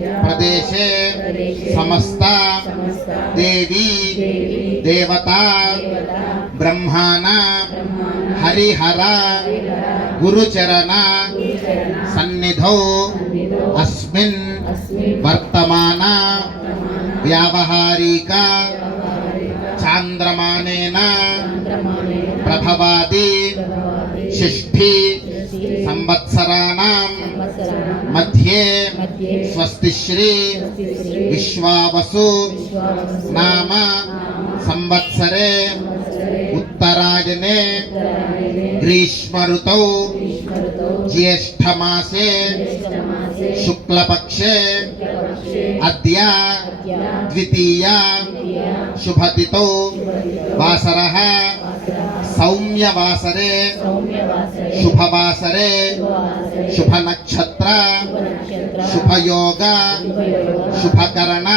प्रदेशे समस्ता देवी देवता ब्रह्माना हरिहरा गुरुचरणा सन्निधौ अस्मिन् वर्तमाना व्यावहारिका चान्द्रमानेन प्रभवादि शिष्ठी సంవత్సరాణం మధ్యే స్వస్తి శ్రీ విశ్వావసు నామ సంవత్సరే ఉత్తరాయణే. గ్రీష్మ ఋతౌ జ్యేష్ఠమాసే. శుక్లపక్షే. అద్య. ద్వితీయ. శుభతిథౌ వాసరః. సౌమ్యవాసరే. శుభవాసరే. శుభనక్షత్ర. శుభయోగ. శుభకరణ.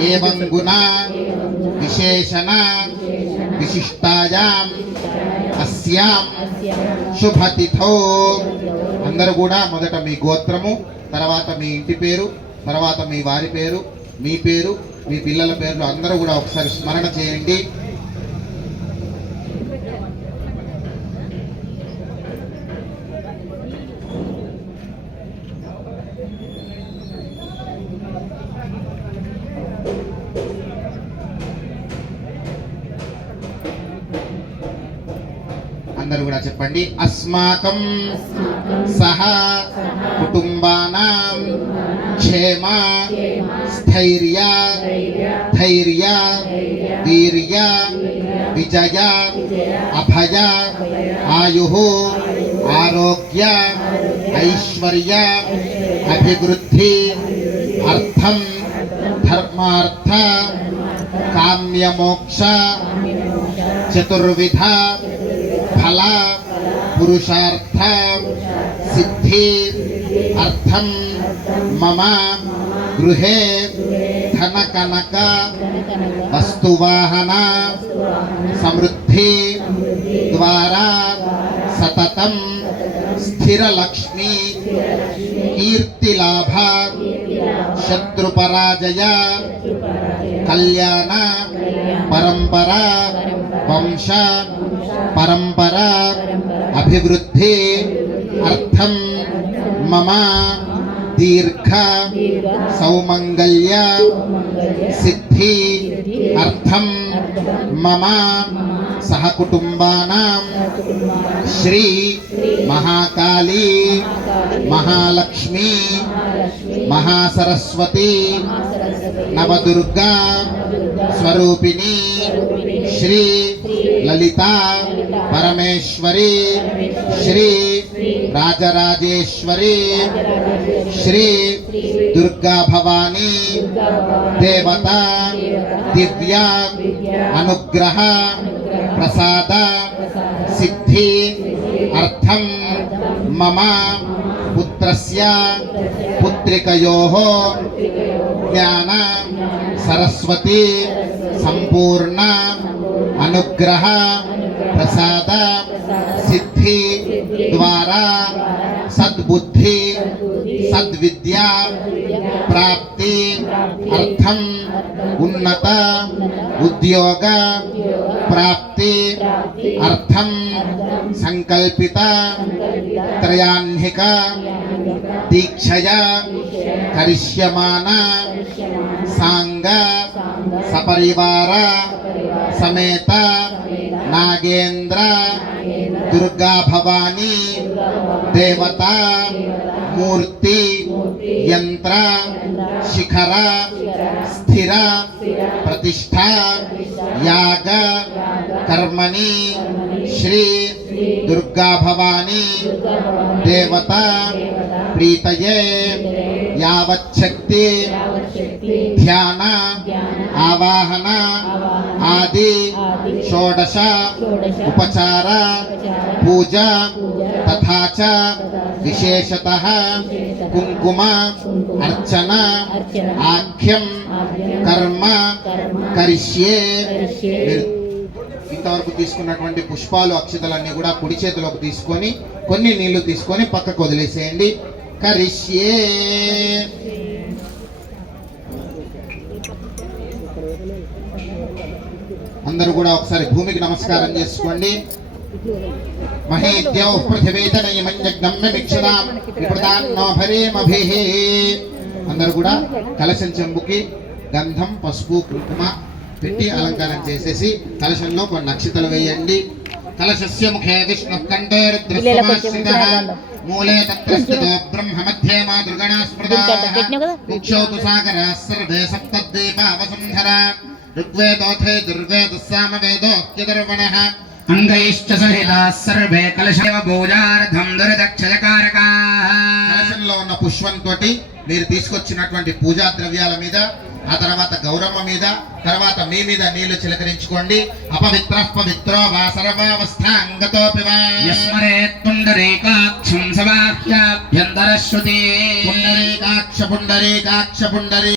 ఏవం గుణ విశేషణ. విశిష్టాయాం అస్యాం శుభతిథో అందరూ కూడా మొదట మీ గోత్రము తర్వాత మీ ఇంటి పేరు తర్వాత మీ వారి పేరు మీ పేరు మీ పిల్లల పేర్లు అందరూ కూడా ఒకసారి స్మరణ చేయండి. అందరూ కూడా చెప్పండి అస్మాకం సహ కుటుంబానాం క్షేమ స్థైర్య ధైర్య వీర్య విజయ అభయ ఆయు ఆరోగ్య ఐశ్వర్య అభివృద్ధి అర్థం ధర్మార్థ కామ్యమోక్ష చతుర్విధ ఫల फला पुरुषार्थां सिद्धि अर्थम मम गृहे धनकनक वस्तुवाहना समृद्धि द्वारा सततम స్థిరలక్ష్మీ కీర్తిలాభ శత్రుపరాజయ కళ్యాణ పరంపర వంశ పరంపర అభివృద్ధి అర్థం మమ దీర్ఘ సౌమంగళ్య సిద్ధి అర్థం మమ సహకుటుంబానాం శ్రీ మహాకాళీ మహాలక్ష్మి మహాసరస్వతి నవదుర్గా స్వరూపిణి శ్రీ లలిత పరమేశ్వరి శ్రీ రాజరాజేశ్వరి శ్రీ దుర్గా భవానీ దేవత దివ్య అనుగ్రహ ప్రసాద సిద్ధి అర్థం మమ పుత్రస్య పుత్రికయోః జ్ఞాన సరస్వతి సంపూర్ణ అనుగ్రహ ప్రసాద సిద్ధి ద్వారా సద్బుద్ధి सद्विद्या प्राप्ति अर्थम उन्नत उद्योग प्राप्ति अर्थम संकल्पित त्रयान्हिका दीक्षया करिष्यमाना सांगा सपरिवारा समेता నాగేంద్ర దుర్గా భవానీ దేవత మూర్తి యంత్ర శిఖర స్థిర ప్రతిష్ట యాగ కర్మణి శ్రీ దుర్గా భవానీ దేవత ప్రీతయే యావచ్చక్తి ధ్యాన ఆవాహన ఆది షోడశ ఉపచార పూజ తథా విశేషతః కుంకుమ అర్చన ఆఖ్యం కర్మ కరిష్యే. ఇంతవరకు తీసుకున్నటువంటి పుష్పాలు అక్షతలన్నీ కూడా కుడి చేతిలోకి తీసుకొని కొన్ని నీళ్ళు తీసుకొని పక్కకు వదిలేసేయండి. కరిష్యే. అందరూ కూడా ఒకసారి భూమికి నమస్కారం చేసుకోండి. మహేద్యౌ పృథివేతనయమన్యగ్నమ్యమిక్షదాం విప్రదాన్నో భరేమభిః అందరూ కూడా కలశం చెంబుకి గంధం పసుపు కుంకుమ పెట్టి అలంకారం చేసేసి కలశంలో కొన్ని నక్షతలు వేయండి. कलशस्य मुखे विष्णुकण्ठे रुद्रस्माश्रितः मूले तत्र स्थितो ब्रह्ममध्ये मा दुर्गणा स्मृताः मुक्षोतु सागरः सर्वे सप्तद्वीपावसुन्धर ऋग्वेदोऽथे दुर्वेदः सामवेदोऽप्यदर्वणः अङ्गैश्च सहिताः सर्वे कलशैव भोजार्थं दुर्दक्षयकारकाः కలశంలో ఉన్న పుష్పం తోటి మీరు తీసుకొచ్చినటువంటి పూజా ద్రవ్యాల మీద ఆ తర్వాత గౌరమ్మ మీద తర్వాత మీ మీద నీళ్ళు చిలకరించుకోండి. అపవిత్ర పవిత్రో వా సర్వావస్థాంగతోపి వా యస్మరేత్ పుండరీకాక్షం సవాహ్యాభ్యంతరశ్రుతి పుండరీకాక్ష పుండరీకాక్ష పుండరీ